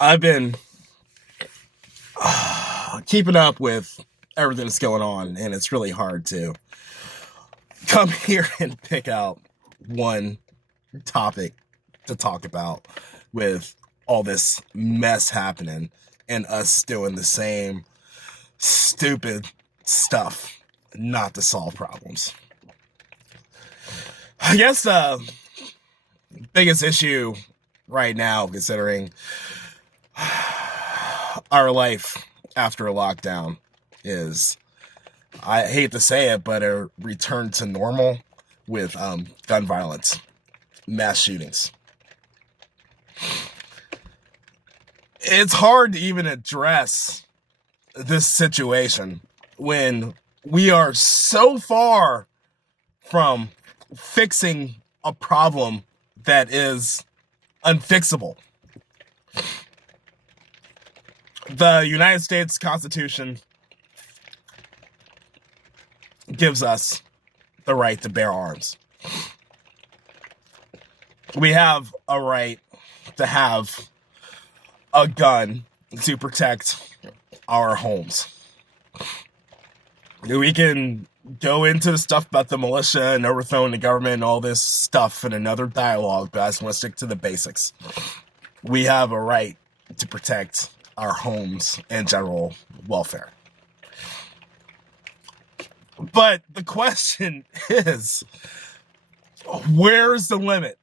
I've been keeping up with everything that's going on, and it's really hard to come here and pick out one topic to talk about with all this mess happening and us doing the same stupid stuff not to solve problems. I guess the biggest issue right now, considering our life after a lockdown, is, I hate to say it, but a return to normal with gun violence, mass shootings. It's hard to even address this situation when we are so far from fixing a problem that is unfixable. The United States Constitution gives us the right to bear arms. We have a right to have a gun to protect our homes. We can go into the stuff about the militia and overthrowing the government and all this stuff in another dialogue, but I just want to stick to the basics. We have a right to protect our homes and general welfare. But the question is, where's the limit?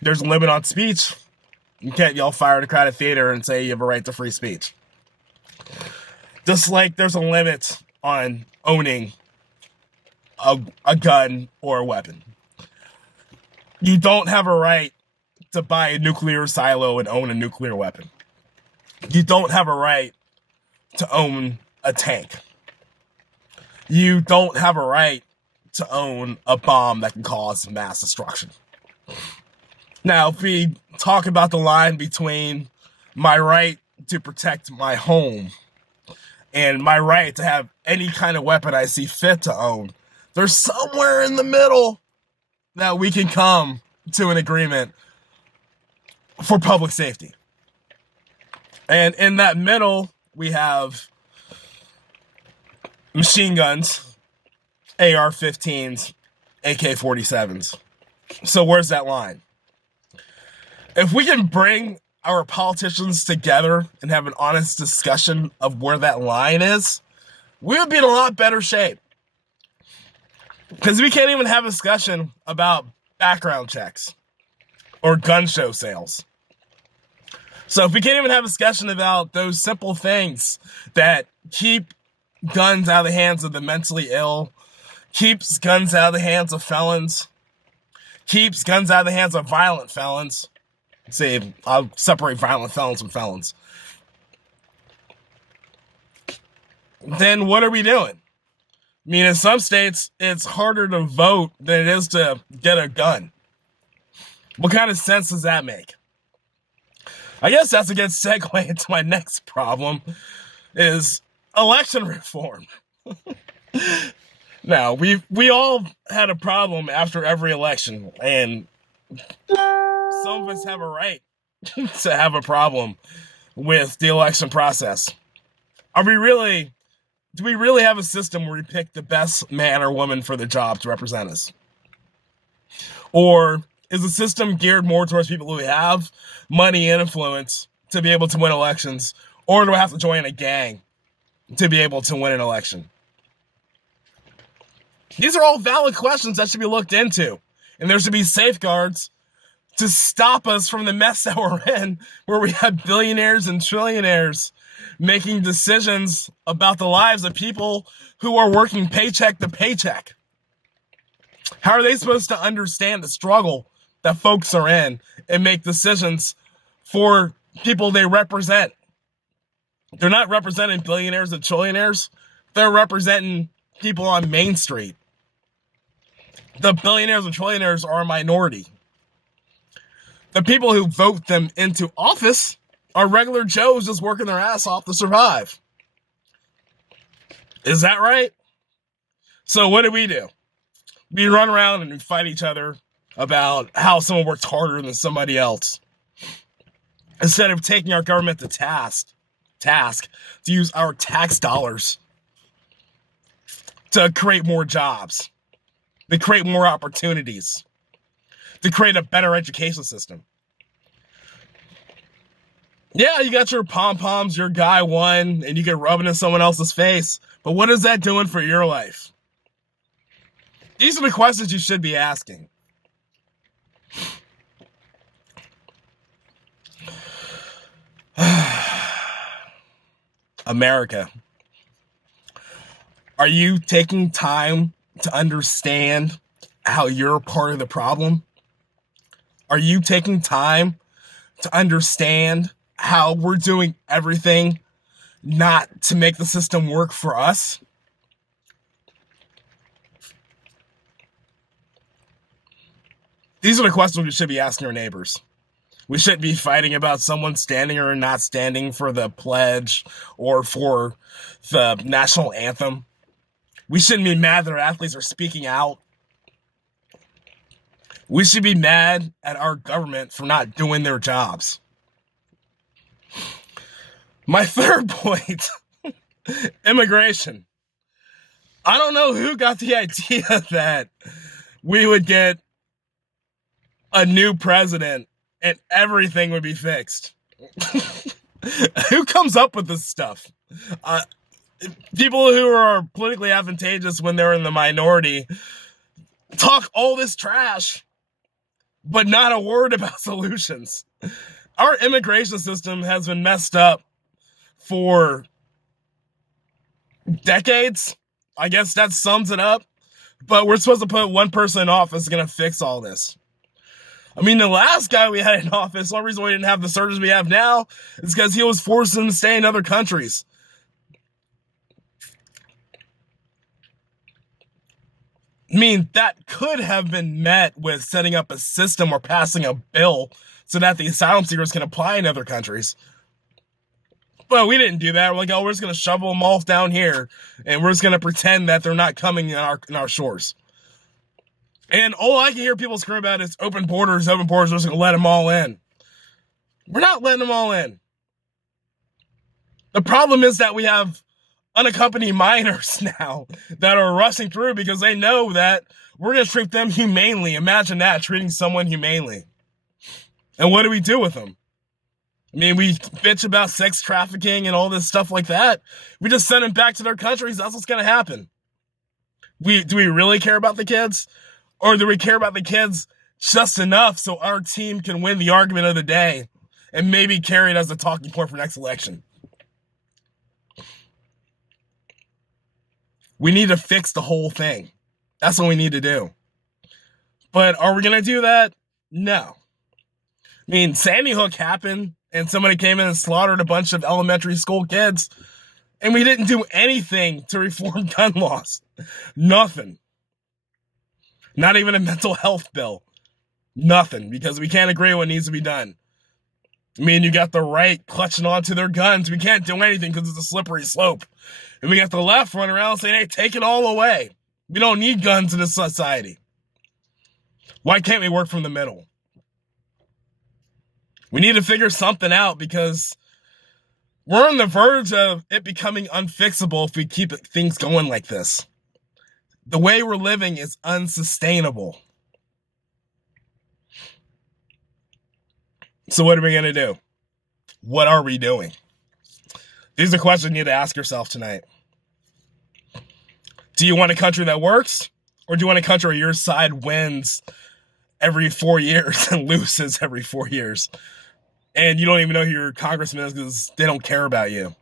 There's a limit on speech. You can't yell fire at a crowded theater and say you have a right to free speech. Just like there's a limit on owning a gun or a weapon. You don't have a right to buy a nuclear silo and own a nuclear weapon. You don't have a right to own a tank. You don't have a right to own a bomb that can cause mass destruction. Now, if we talk about the line between my right to protect my home and my right to have any kind of weapon I see fit to own, there's somewhere in the middle that we can come to an agreement for public safety. And in that middle, we have machine guns, AR-15s, AK-47s. So where's that line? If we can bring our politicians together and have an honest discussion of where that line is, we would be in a lot better shape. Because we can't even have a discussion about background checks or gun show sales. So if we can't even have a discussion about those simple things that keep guns out of the hands of the mentally ill, keeps guns out of the hands of felons, keeps guns out of the hands of violent felons. See, I'll separate violent felons from felons. Then what are we doing? I mean, in some states, it's harder to vote than it is to get a gun. What kind of sense does that make? I guess that's a good segue into my next problem, is election reform. Now, we all had a problem after every election, and some of us have a right to have a problem with the election process. Do we really have a system where we pick the best man or woman for the job to represent us? Or is the system geared more towards people who have money and influence to be able to win elections? Or do I have to join a gang to be able to win an election? These are all valid questions that should be looked into. And there should be safeguards to stop us from the mess that we're in, where we have billionaires and trillionaires making decisions about the lives of people who are working paycheck to paycheck. How are they supposed to understand the struggle that folks are in and make decisions for people they represent? They're not representing billionaires and trillionaires. They're representing people on Main Street. The billionaires and trillionaires are a minority. The people who vote them into office are regular Joes just working their ass off to survive. Is that right? So what do? We run around and we fight each other about how someone works harder than somebody else. instead of taking our government to task to use our tax dollars to create more jobs, to create more opportunities, to create a better education system. Yeah, you got your pom-poms, your guy won, and you get rubbing in someone else's face. But what is that doing for your life? These are the questions you should be asking. America, are you taking time to understand how you're part of the problem? Are you taking time to understand how we're doing everything not to make the system work for us? These are the questions we should be asking our neighbors. We shouldn't be fighting about someone standing or not standing for the pledge or for the national anthem. We shouldn't be mad that our athletes are speaking out. We should be mad at our government for not doing their jobs. My third point, immigration. I don't know who got the idea that we would get a new president and everything would be fixed. Who comes up with this stuff? People who are politically advantageous when they're in the minority talk all this trash, but not a word about solutions. Our immigration system has been messed up for decades. I guess that sums it up. But we're supposed to put one person in office going to fix all this. I mean, the last guy we had in office, the only reason we didn't have the surges we have now is because he was forced to stay in other countries. I mean, that could have been met with setting up a system or passing a bill so that the asylum seekers can apply in other countries. But we didn't do that. We're like, oh, we're just going to shovel them off down here, and we're just going to pretend that they're not coming in our shores. And all I can hear people scream about is open borders, we're just going to let them all in. We're not letting them all in. The problem is that we have unaccompanied minors now that are rushing through because they know that we're going to treat them humanely. Imagine that, treating someone humanely. And what do we do with them? I mean, we bitch about sex trafficking and all this stuff like that. We just send them back to their countries. That's what's going to happen. Do we really care about the kids? Or do we care about the kids just enough so our team can win the argument of the day and maybe carry it as a talking point for next election? We need to fix the whole thing. That's what we need to do. But are we going to do that? No. I mean, Sandy Hook happened and somebody came in and slaughtered a bunch of elementary school kids, and we didn't do anything to reform gun laws. Nothing. Not even a mental health bill. Nothing, because we can't agree on what needs to be done. I mean, you got the right clutching onto their guns. We can't do anything because it's a slippery slope. And we got the left running around saying, hey, take it all away. We don't need guns in this society. Why can't we work from the middle? We need to figure something out because we're on the verge of it becoming unfixable if we keep things going like this. The way we're living is unsustainable. So what are we going to do? What are we doing? These are questions you need to ask yourself tonight. Do you want a country that works? Or do you want a country where your side wins every 4 years and loses every 4 years? And you don't even know who your congressman is because they don't care about you.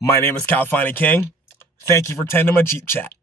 My name is Cal King. Thank you for attending my Jeep chat.